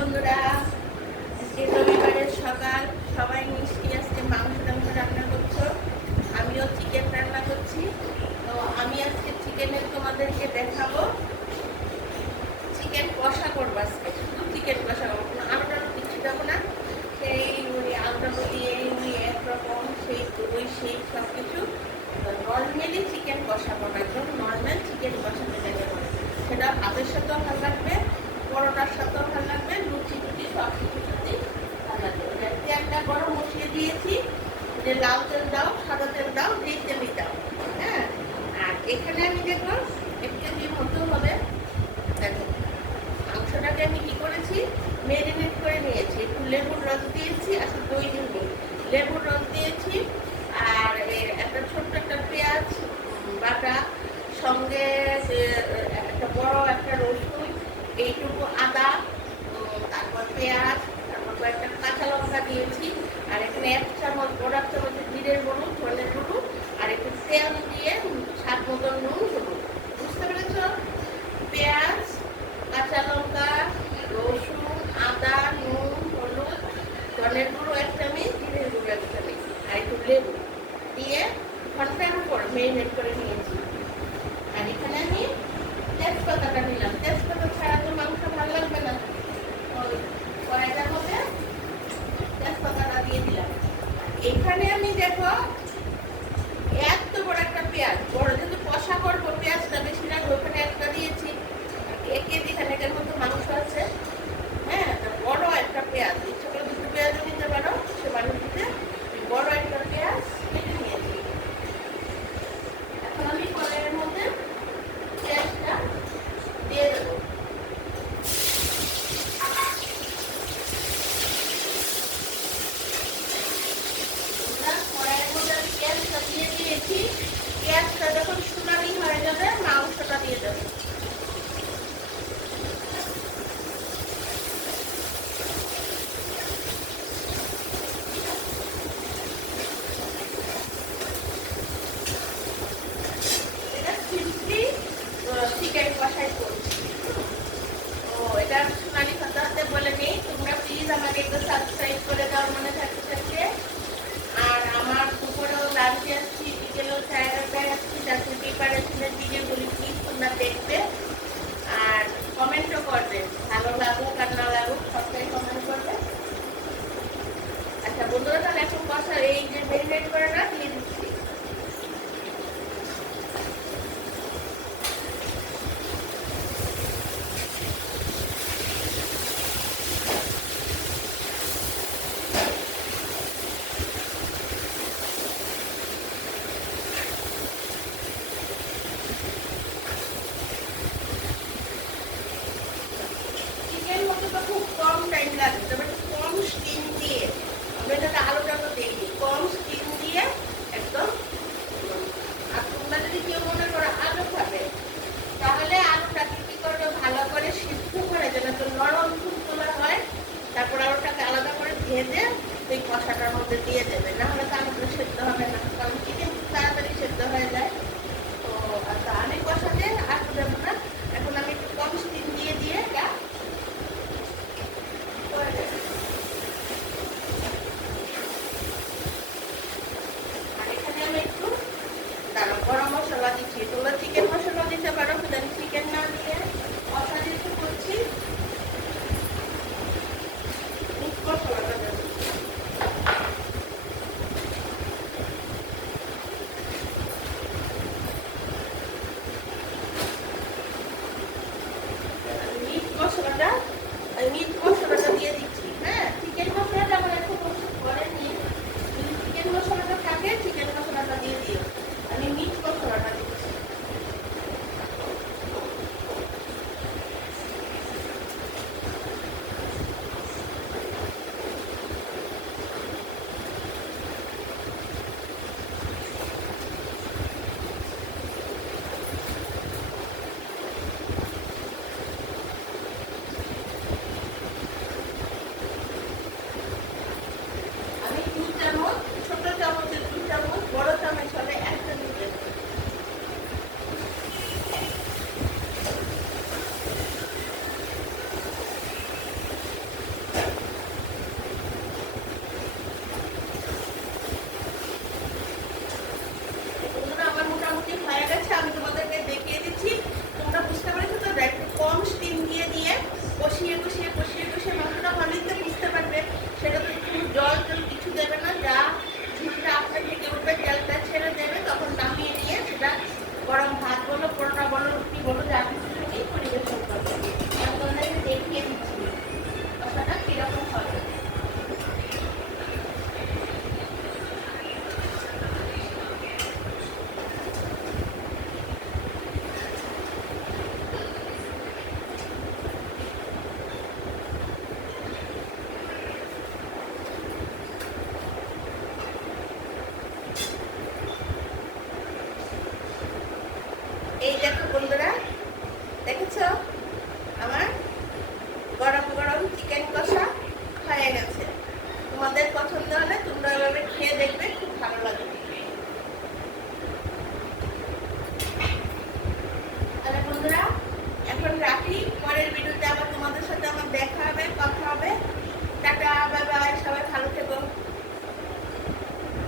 বন্ধুরা, আজকে রবিবারের সকাল। সবাই মিষ্টি আজকে মাংস টাংস রান্না করছো, আমিও চিকেন রান্না করছি। তো আমি আজকে চিকেনের তোমাদেরকে দেখাবো। চিকেন কষা করবো আজকে, শুধু চিকেন কষা করবো, কোনো আলু টালু কিছু দেবো না। সেই আলুটা দিয়ে একরকম সেই দই সেই সব কিছু নর্মালি চিকেন কষাবো না, একদম নর্মাল চিকেন কষাতে যেতে পারে। সেটা ভাতের সাথেও ভালো লাগবে, পরোটার সাথেও ভালো লাগবে, লুচি টুচি সব কিছুর সাথেই ভালো লাগবে। তেলটা গরম বসিয়ে দিয়েছি, যে লাল তেল দাও, সাদা তেল দাও, যেই তেলই দাও। হ্যাঁ, আর এখানে আমি দেখো 1 কেজির মতো হবে। দেখো মাংসটাকে আমি কি করেছি, ম্যারিনেট করে নিয়েছি। একটু লেবুর রস দিয়েছি, আসলে দই দিইনি, লেবুর রস দিয়েছি। আর একটা ছোট্ট একটা পেঁয়াজ বাটা, সঙ্গে একটা বড় একটা রসুন, এইটুকু আদা, তারপর পেঁয়াজ, তারপর কয়েকটা কাঁচা লঙ্কা দিয়েছি। আর এখানে 1 চামচ বড় এক চামচ জিরের গুঁড়ো, ধনের গুঁড়ো, আর একটু তেল দিয়ে স্বাদ মতন নুন হলুদ। বুঝতে পেরেছ? পেঁয়াজ, কাঁচা লঙ্কা, রসুন, আদা, নুন, হলুদ, ধনের গুঁড়ো 1 চামচ, জিরের গুঁড়ো 1 চামচ, আর একটু লেবু দিয়ে ঘন্টার উপর মেরিনেট করে নিয়েছি। আর এখানে আমি তেজপাতাটা নিলাম, তেজপাতা ছাড়া তো মাংস ভালো লাগবে না। ওই কড়াইটার মধ্যে তেজপাতাটা দিয়ে দিলাম। এখানে আমি দেখো এত বড় একটা পেঁয়াজ, বড় যেহেতু কষা করবো পেঁয়াজটা বেশি লাগবে, ওখানে একটা দিয়েছি। 1 কেজি খানেকের মতো মাংস আছে। হ্যাঁ, বড় একটা পেঁয়াজ, ইচ্ছা করে 2টো পেঁয়াজও নিতে পারো, সে বাড়িতে বড় একটা পেঁয়াজ কেটে নিয়েছি। এখন আমি কড়াইয়ের মধ্যে পেঁয়াজটা দিয়ে দেবো। কড়াইয়ের মধ্যে পেঁয়াজটা দিয়ে দিয়েছি। পেঁয়াজটা যখন সোনালি হয়ে যাবে, মাংসটা দিয়ে দেবো। চিকেন কষাই করছি, তো এটা সোনালি হতে হতে বলে নেই। তোমরা প্লিজ আমাকে একটু সাবস্ক্রাইব করে দাও মনে থাকতে থাকতে। আর আমার দুপুরেও লাঞ্চে আসছি, বিকেলেও চায়ের আড্ডায় আসছি, যাতে প্রিপারেশনের ভিডিওগুলি প্লিজ তোমরা দেখবে আর কমেন্টও করবে। ভালো লাগুক আর না লাগুক সবটাই কমেন্ট করবে। আচ্ছা বন্ধুরা, তাহলে এখন কষা এই যে ম্যারিনেট করে না দিয়ে দিচ্ছি। খুব কম টাইম লাগবে, তবে কম স্টিম দিয়ে আমরা যাতে আলুটা তো দিই, কম স্টিম দিয়ে একদম। আর তোমরা যদি কেউ মনে করো আলু খাবে, তাহলে আলুটাকে কি করবে, ভালো করে সিদ্ধ করে যেন তো নরম তুলতুলা হয়। তারপর আলুটাকে আলাদা করে ভেজে এই কষাটার মধ্যে দিয়ে দেবে, না হলে তো আলুটা সেদ্ধ হবে না, কারণ চিকেন তাড়াতাড়ি সেদ্ধ হয়ে যায়। তো আমি কষাতে আর দেবো না, এখন আমি একটু কম স্টিম দিয়ে দিয়ে এটা গরম মশলা দিচ্ছি। তোমরা চিকেন মশলা দিতে পারো, কিন্তু আমি চিকেন না দিয়ে মশলা দিতে করছি। মিট মশলাটা দেবো। মিট মশলাটা দিয়ে দিচ্ছি। হ্যাঁ, চিকেন মশলাটা আমার এখন করেনি, যদি চিকেন মশলাটা থাকে চিকেন মশলাটা দিয়ে দিও। আমি মিট মশলাটা দিচ্ছি। দেখা